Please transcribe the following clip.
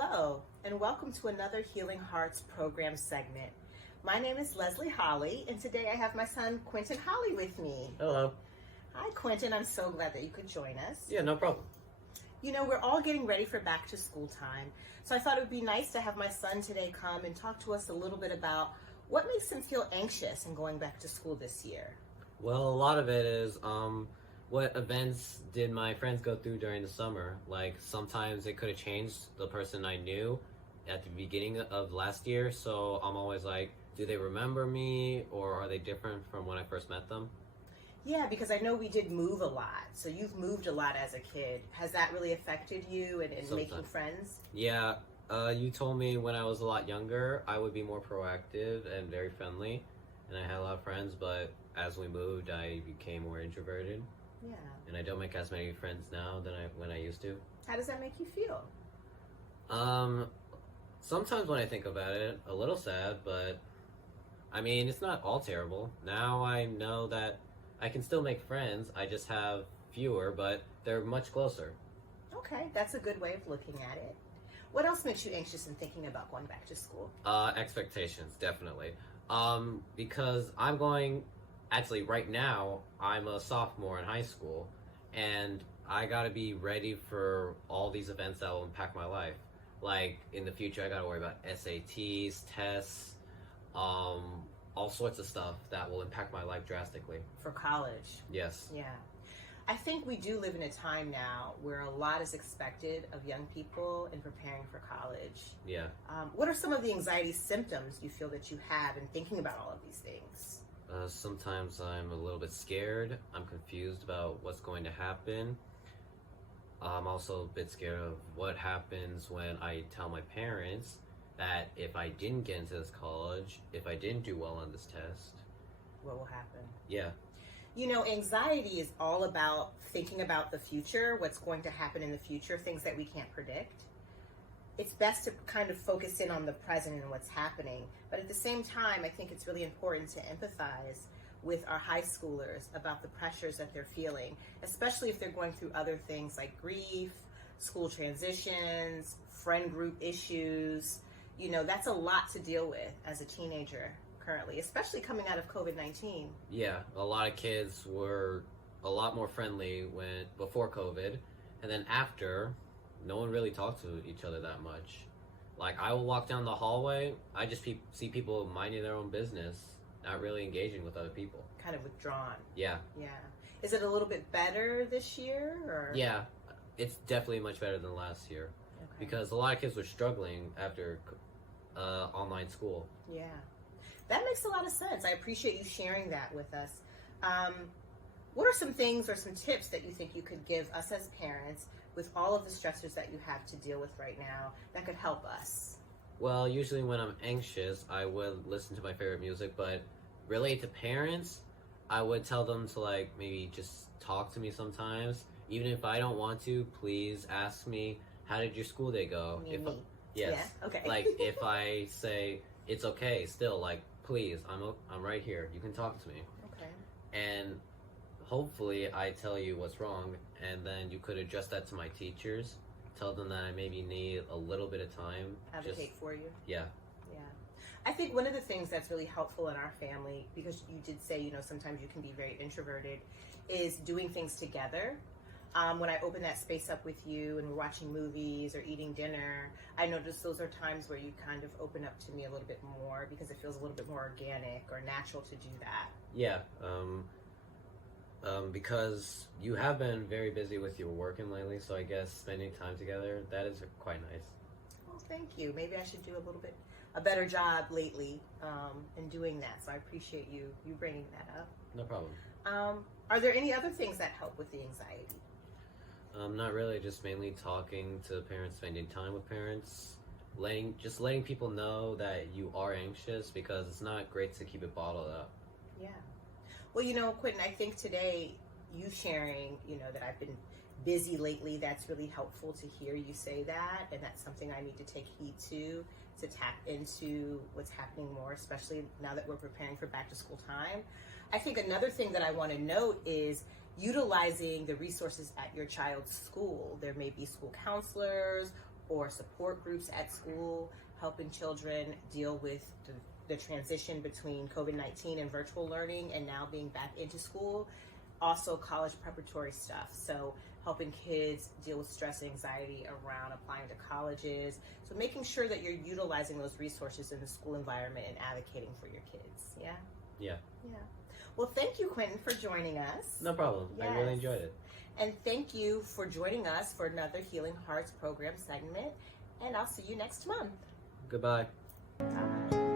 Hello, and welcome to another Healing Hearts program segment. My name is Leslie Holley, and today I have my son, Quentin Holley, with me. Hello. Hi, Quentin. I'm so glad that you could join us. Yeah, no problem. You know, we're all getting ready for back to school time, so I thought it would be nice to have my son today come and talk to us a little bit about what makes him feel anxious in going back to school this year. Well, a lot of it is what events did my friends go through during the summer? Like, sometimes it could have changed the person I knew at the beginning of last year, so I'm always like, do they remember me, or are they different from when I first met them? Yeah, because I know we did move a lot, so you've moved a lot as a kid. Has that really affected you in making friends? Yeah, you told me when I was a lot younger, I would be more proactive and very friendly, and I had a lot of friends, but as we moved, I became more introverted. Yeah. And I don't make as many friends now than when I used to. How does that make you feel? Sometimes when I think about it, a little sad, but I mean, it's not all terrible. Now I know that I can still make friends. I just have fewer, but they're much closer. Okay, that's a good way of looking at it. What else makes you anxious in thinking about going back to school? Expectations, definitely. Because actually right now, I'm a sophomore in high school, and I gotta be ready for all these events that will impact my life. Like, in the future, I gotta worry about SATs, tests, all sorts of stuff that will impact my life drastically. For college. Yes. Yeah. I think we do live in a time now where a lot is expected of young people in preparing for college. Yeah. What are some of the anxiety symptoms you feel that you have in thinking about all of these things? Sometimes I'm a little bit scared. I'm confused about what's going to happen. I'm also a bit scared of what happens when I tell my parents that if I didn't get into this college, if I didn't do well on this test. What will happen? Yeah. You know, anxiety is all about thinking about the future, what's going to happen in the future, things that we can't predict. It's best to kind of focus in on the present and what's happening. But at the same time, I think it's really important to empathize with our high schoolers about the pressures that they're feeling, especially if they're going through other things like grief, school transitions, friend group issues. You know, that's a lot to deal with as a teenager currently, especially coming out of COVID-19. Yeah, a lot of kids were a lot more friendly before COVID, and then after, no one really talked to each other that much. Like, I will walk down the hallway, I just see people minding their own business, not really engaging with other people. Kind of withdrawn. Yeah. Yeah. Is it a little bit better this year, or? Yeah, it's definitely much better than last year. Okay. Because a lot of kids were struggling after online school. Yeah. That makes a lot of sense. I appreciate you sharing that with us. What are some things or some tips that you think you could give us as parents with all of the stressors that you have to deal with right now that could help us? Well, usually when I'm anxious, I would listen to my favorite music, but related to parents, I would tell them to, like, maybe just talk to me sometimes. Even if I don't want to, please ask me, how did your school day go? You mean me? Yes. Yeah? Okay. Like, if I say, it's okay, still, like, please, I'm right here. You can talk to me. Okay. And hopefully I tell you what's wrong, and then you could adjust that to my teachers. Tell them that I maybe need a little bit of time. Advocate for you. Yeah. Yeah. I think one of the things that's really helpful in our family, because you did say, you know, sometimes you can be very introverted, is doing things together. When I open that space up with you and we're watching movies or eating dinner, I notice those are times where you kind of open up to me a little bit more because it feels a little bit more organic or natural to do that. Yeah. Because you have been very busy with your working lately, so I guess spending time together, that is quite nice. Well, thank you. Maybe I should do a better job lately in doing that. So I appreciate you bringing that up. No problem. Are there any other things that help with the anxiety? Not really, just mainly talking to parents, spending time with parents, letting people know that you are anxious, because it's not great to keep it bottled up. Yeah. Well, you know, Quentin, I think today you sharing, you know, that I've been busy lately, that's really helpful to hear you say that, and that's something I need to take heed to tap into what's happening more, especially now that we're preparing for back to school time. I think another thing that I want to note is utilizing the resources at your child's school. There may be school counselors or support groups at school, helping children deal with the transition between COVID-19 and virtual learning and now being back into school. Also college preparatory stuff. So helping kids deal with stress and anxiety around applying to colleges. So making sure that you're utilizing those resources in the school environment and advocating for your kids. Yeah? Yeah. Yeah. Well, thank you, Quentin, for joining us. No problem. Yes. I really enjoyed it. And thank you for joining us for another Healing Hearts program segment. And I'll see you next month. Goodbye. Bye.